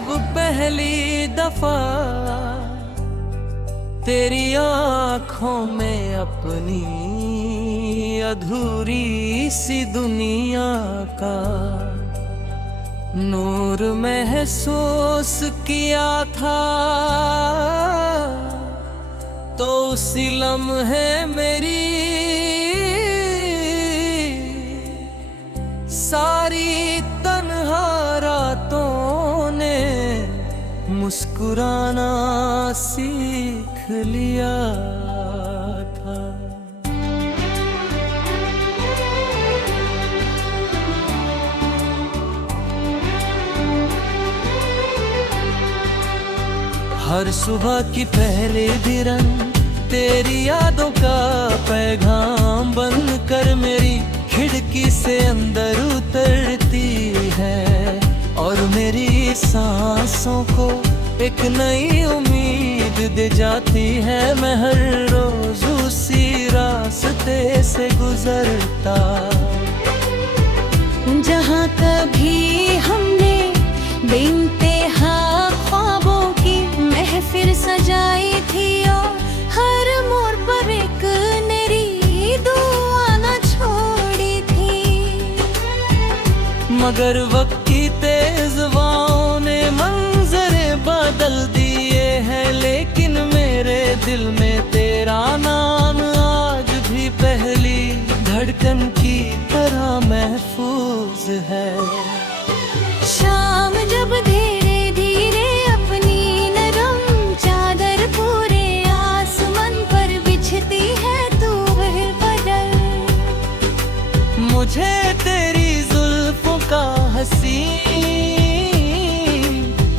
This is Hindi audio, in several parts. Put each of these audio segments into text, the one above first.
जब पहली दफा तेरी आंखों में अपनी अधूरी सी दुनिया का नूर महसूस किया था, तो उसी लम्हे मेरी सारी तन्हा रातों ने मुस्कुराना सीख लिया था। हर सुबह की पहली किरण तेरी यादों का पैगाम बनकर मेरी खिड़की से अंदर उतरती है, और मेरी सांसों को एक नई उम्मीद दे जाती है। मैं हर रोज उसी रास्ते से गुजरता जहाँ कभी हमने बेइंतहा ख्वाबों की महफिल सजाई थी, और हर मोड़ पर एक नई दुआ न छोड़ी थी। मगर वक्त की तेज हवाओं ने मंजरे बदल दिए हैं, लेकिन मेरे दिल में तेरा नाम आज भी पहली धड़कन की तरह महफूज है। शाम जब धीरे धीरे अपनी नरम चादर पूरे आसमान पर बिछती है, तू वह बदल मुझे तेरी जुल्फों का हसीन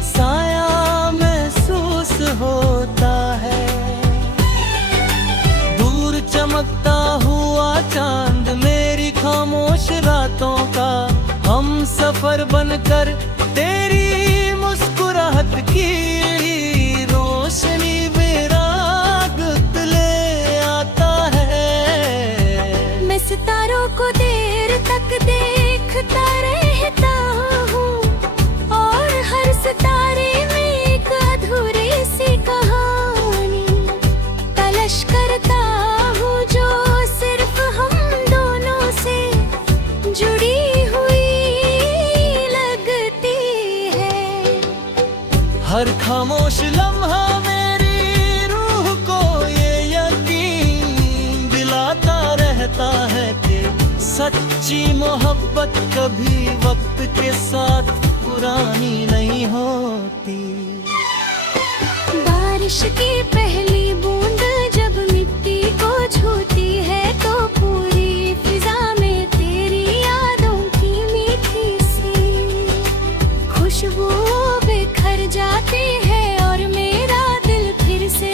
साया महसूस होता है। दूर चमकता हुआ चांद मेरी खामोश रातों का हम सफर बनकर तेरी मुस्कुराहट की रोशनी बेराग ले आता है। मैं सितारों को देर तक देखता रहता हूँ, और हर सितारे में एक अधूरी सी कहानी तलाश करता हूँ, जो सिर्फ हम दोनों से जुड़ी हुई लगती है। हर खामोश लम्हा मेरी रूह को ये यकीन दिलाता रहता है कि सच्ची मोहब्बत कभी वक्त के साथ पुरानी नहीं होती। बारिश की पहली बूंद जब मिट्टी को छूती है, तो पूरी फिजा में तेरी यादों की मीठी सी खुशबू बिखर जाती है, और मेरा दिल फिर से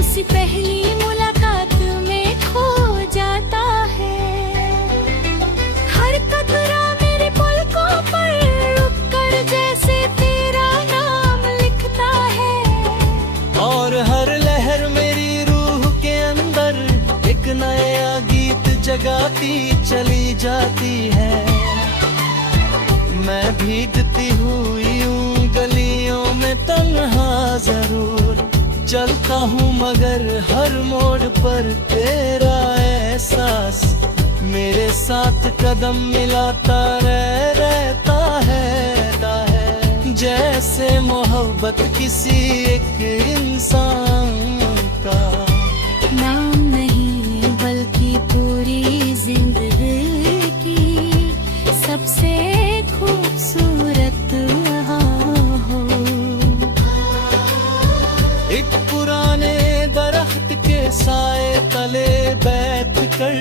उसी पहली मुलाकात में खो जाता है। हर कतरा मेरे पलकों पर रुककर जैसे तेरा नाम लिखता है, और हर लहर मेरी रूह के अंदर एक नया गीत जगाती चली जाती है। मैं भीगती हुई यूं गलियों में तन्हा जरूर चलता हूँ, मगर हर मोड़ पर तेरा एहसास मेरे साथ कदम मिलाता रहता है। जैसे मोहब्बत किसी एक इंसान का नाम नहीं बल्कि पूरी जिंदगी की सबसे खूबसूरत हो। एक पुराने दरख्त के साए तले बैठ कर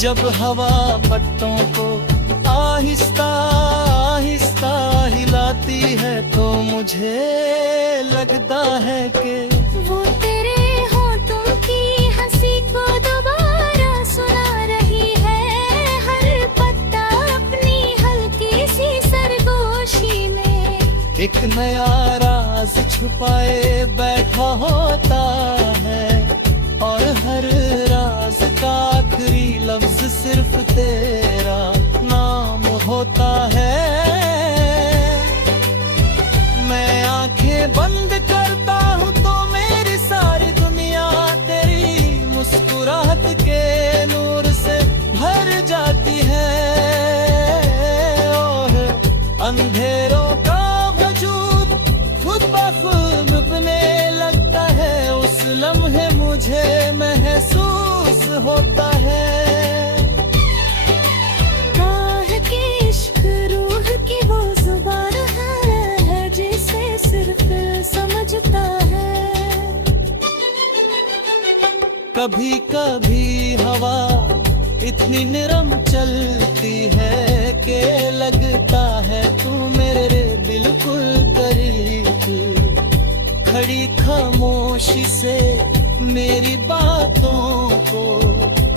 जब हवा पत्तों को आहिस्ता आहिस्ता हिलाती है, तो मुझे लगता है कि वो तेरे होठों की हंसी को दोबारा सुना रही है। हर पत्ता अपनी हल्की सी सरगोशी में एक नया राज छुपाए बैठा होता है, और हर राज का आखिरी लफ्ज सिर्फ तेरा नाम होता है। मैं मुझे महसूस होता है। काहे के इश्क रूह की वो जुबान है जिसे सिर्फ दिल समझता है। कभी कभी हवा इतनी नरम चलती है कि लगता है तू मेरे बिल्कुल करीब। खड़ी खामोशी से मेरी बातों को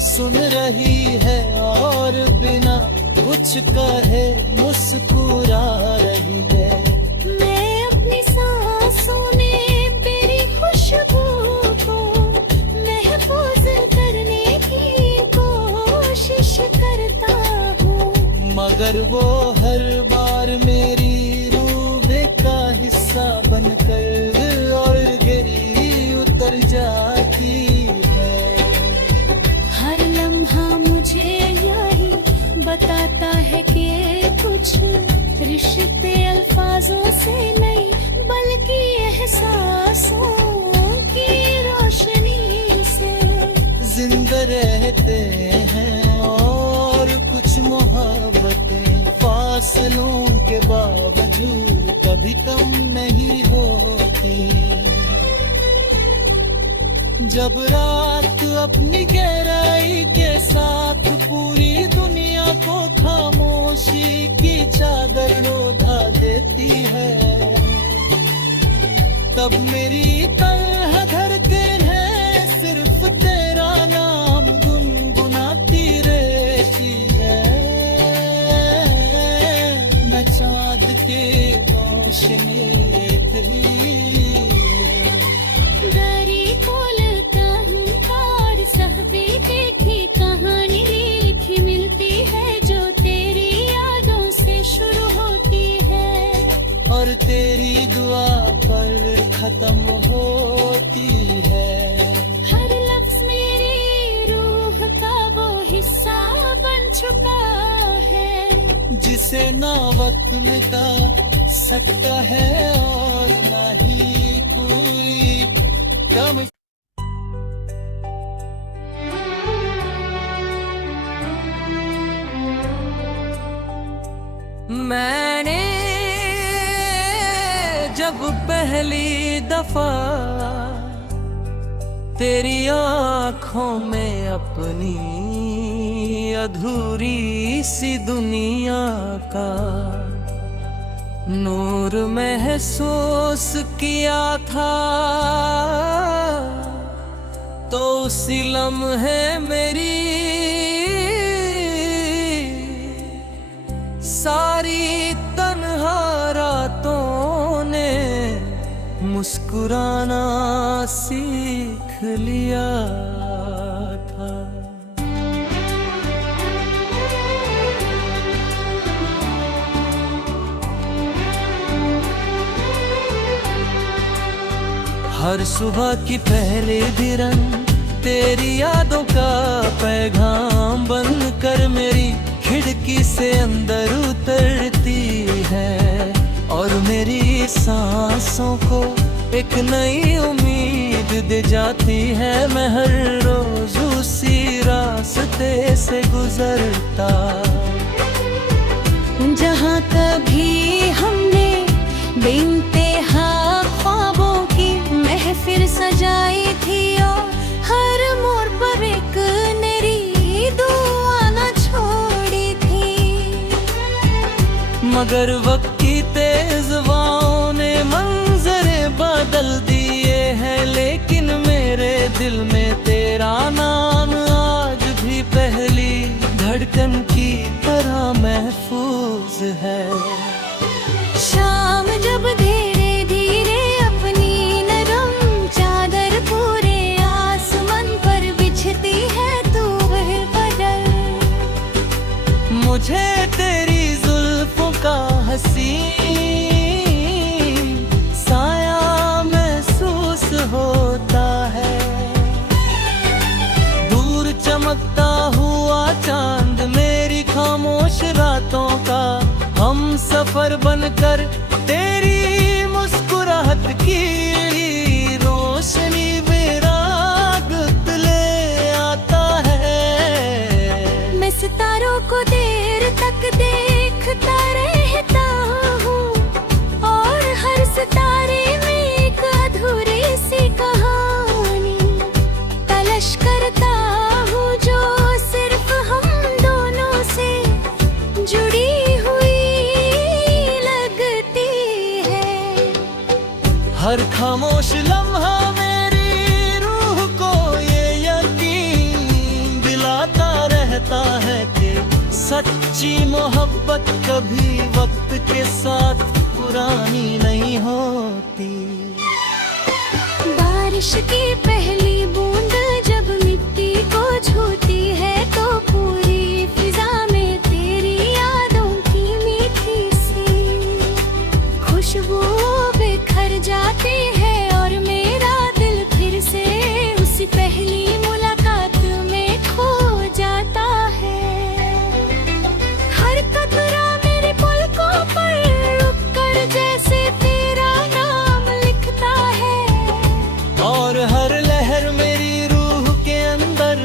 सुन रही है और बिना कुछ कहे मुस्कुरा रही है। मैं अपनी सांसों में तेरी खुशबू को महफूज करने की कोशिश करता हूँ, मगर वो हर बार मेरी रूह का हिस्सा बनकर और गिरी उतर जाती है। हर लम्हा मुझे यही बताता है कि कुछ रिश्ते अल्फाजों से नहीं बल्कि एहसासों की रोशनी से जिंदा रहते हैं। और कुछ मोहब्बतें फासलों के बावजूद कभी कम नहीं होती। जब रात अपनी गहराई के साथ पूरी दुनिया को खामोशी की चादर ओढ़ा देती है, तब मेरी तन्हा धड़कन है सिर्फ तेरा नाम गुनगुनाती रहती है। मैं चाँद के रोशनी तेरी दरी खोलता हूँ कार साहबी देखी कहानी लिखी मिलती है जो तेरी यादों से शुरू होती है और तेरी दुआ पर खत्म होती है। हर लफ्ज मेरी रूह का वो हिस्सा बन चुका है जिसे ना वक्त मिटा सकता है और ना ही कोई कम। मैंने जब पहली दफा तेरी आँखों में अपनी अधूरी सी दुनिया का नूर महसूस किया था, तो उसी लम्हे मेरी सारी तन्हा रातों ने मुस्कुराना सीख लिया था। हर सुबह की पहली किरण तेरी यादों का पैगाम बनकर मेरी खिड़की से अंदर उतरती है और मेरी सांसों को एक नई उम्मीद दे जाती है। मैं हर रोज उसी रास्ते से गुजरता जहाँ कभी हमने बेइंतहा ख्वाबों की महफिल सजाई थी और हर मोड़ पर एक नई दुआ न छोड़ी थी, मगर वक्त की तेज हवाओं ने मंजरे बदल दिए हैं। लेकिन मेरे दिल में तेरा नाम आज भी पहली धड़कन की तरह महफूज है। शाम जब धीरे धीरे अपनी नरम चादर पूरे आसमान पर बिछती है तू वह बदल मुझे तेरी जुल्फों का हसीन साया महसूस होता है। दूर चमकता हुआ चांद मेरी खामोश रातों का हम सफर बनकर तेरी मुस्कुराहट की रोशनी में राग मोहब्बत कभी वक्त के साथ पुरानी नहीं होती। बारिश की पहली बूंद जब मिट्टी को छूती है तो पूरी फिजा में तेरी यादों की मीठी सी खुशबू बिखर जाती है और मेरा दिल फिर से उसी पहली मुलाकात में खो जाता है। हर कतरा मेरे पलकों पर रुककर जैसे तेरा नाम लिखता है और हर लहर मेरी रूह के अंदर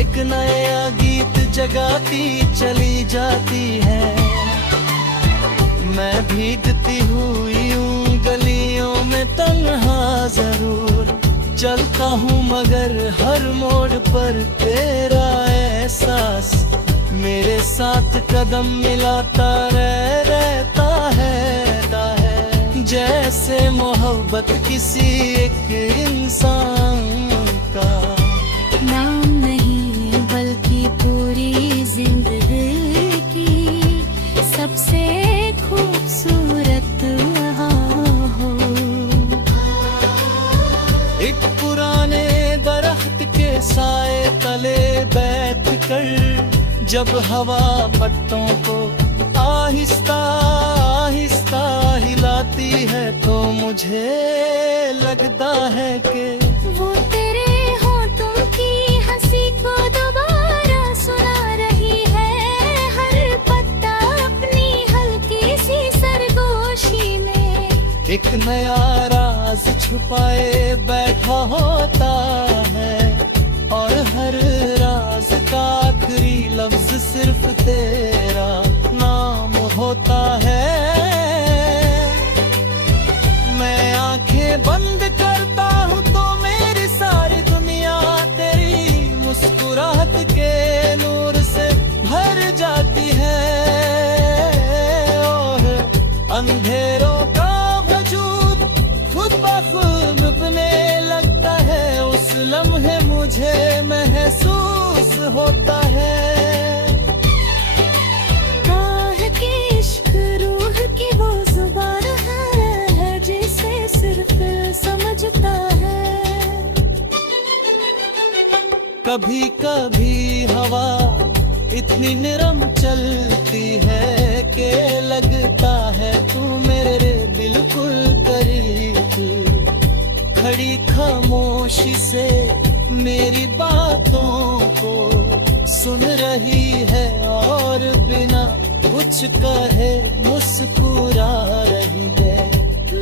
एक नया गीत जगाती चली जाती है। मैं भीगती हुई यूं गलियों में तन्हा जरूर चलता हूँ, मगर हर मोड़ पर तेरा एहसास मेरे साथ कदम मिलाता रहता है। जैसे मोहब्बत किसी एक इंसान का नाम नहीं बल्कि पूरी जिंदगी की सबसे खूबसूरत हो। एक पुराने दरख्त के साए तले बैठ कर जब हवा पत्तों को आहिस्ता आहिस्ता हिलाती है तो मुझे लगता है कि वो तेरे होठों की हंसी को दोबारा सुना रही है। हर पत्ता अपनी हल्की सी सरगोशी में एक नया राज छुपाए बैठा होता है और हर राज का आखिरी लफ्ज सिर्फ तेरा नाम होता है। मैं आंखें बंद करता हूँ तो मेरी सारी दुनिया तेरी मुस्कुराहट के नूर से भर जाती है और अंधेरों का वजूद खुद ब खुद मिटने लगता है। उस लम्हे मुझे महसूस होता है इश्क रूह की वो जुबान है जिसे सिर्फ दिल समझता है। कभी कभी हवा इतनी नरम चलती है कि लगता है तू मेरे बिल्कुल करीब खड़ी खामोशी से मेरी बातों को सुन रही है और बिना कुछ कहे मुस्कुरा रही है।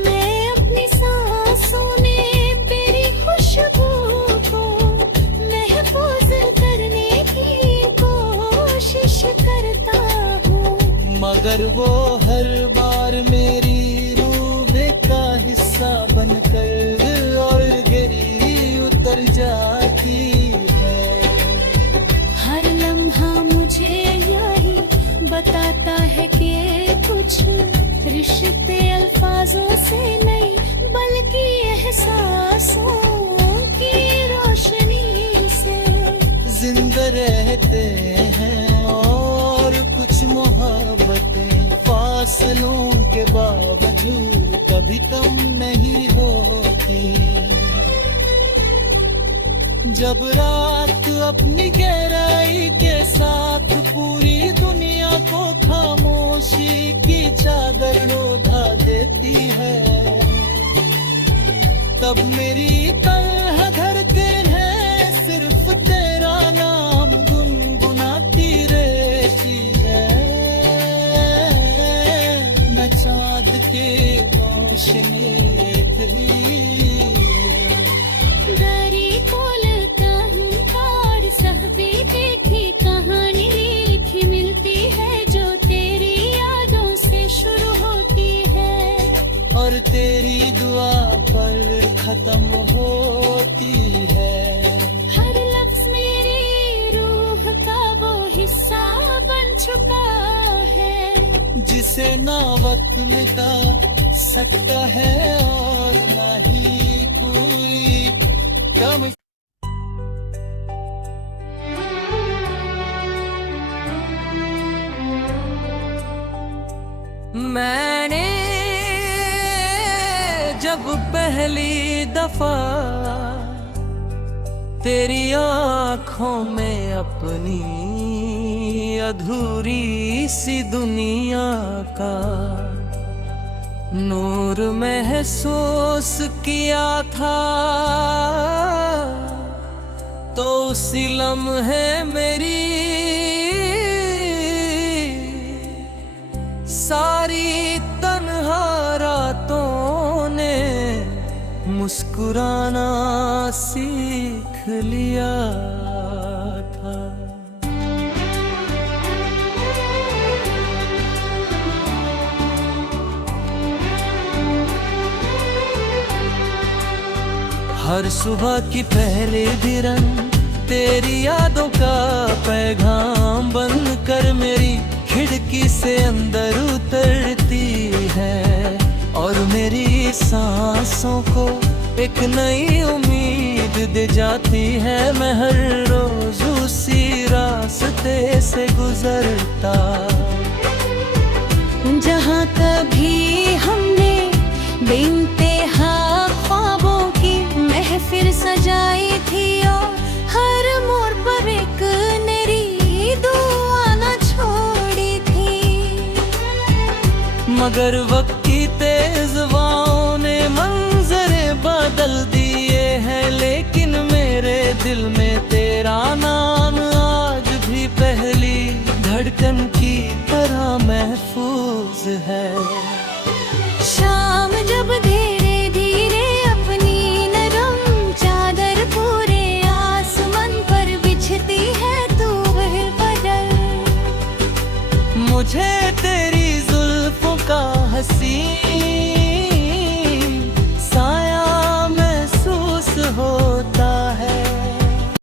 मैं अपनी सांसों में तेरी खुशबू को महफूज करने की कोशिश करता हूँ, मगर वो हर बार मेरी रूह का हिस्सा बनकर और गिरी उतर जाती है। हर लम्हा मुझे यही बताता है कि कुछ रिश्ते अल्फाजों से नहीं बल्कि एहसासों की रोशनी से जिंदा रहते हैं और कुछ मोहब्बतें फासलों के बावजूद कभी कम नहीं होती। जब रात अपनी गहराई के साथ पूरी दुनिया को खामोशी की चादर ओढ़ा देती है तब मेरी तन्हा धड़कन है सिर्फ तेरा नाम गुनगुनाती रहती है। न चाँद के रोशनी दरी खोलता हूँ और सहबी देखी कहानी लिखी मिलती है जो तेरी यादों से शुरू होती है और तेरी दुआ पर खत्म होती है। हर लफ्ज मेरी रूह का वो हिस्सा बन चुका है जिसे ना वक्त मिटा सकता है और ना ही कोई कम। जब पहली दफा तेरी आंखों में अपनी अधूरी सी दुनिया का नूर महसूस किया था, तो उसी लम्हे मेरी सारी तन्हा रातों ने मुस्कुराना सीख लिया था। हर सुबह की पहली किरण तेरी यादों का पैगाम बनकर मेरी खिड़की से अंदर उतरती है, और मेरी सांसों को एक नई उम्मीद दे जाती है। मैं हर रोज उसी रास्ते से गुजरता जहाँ कभी हमने बेइंतहा ख्वाबों की महफिल सजाई थी, और हर मोड़ पर एक नई दुआ न छोड़ी थी। मगर वक्त की तेज हवाओं ने मंजरे बदल दिए हैं, लेकिन मेरे दिल में तेरा नाम आज भी पहली धड़कन की तरह महफूज है। शाम जब धीरे धीरे अपनी नरम चादर पूरे आसमान पर बिछती है, तू वह बदल मुझे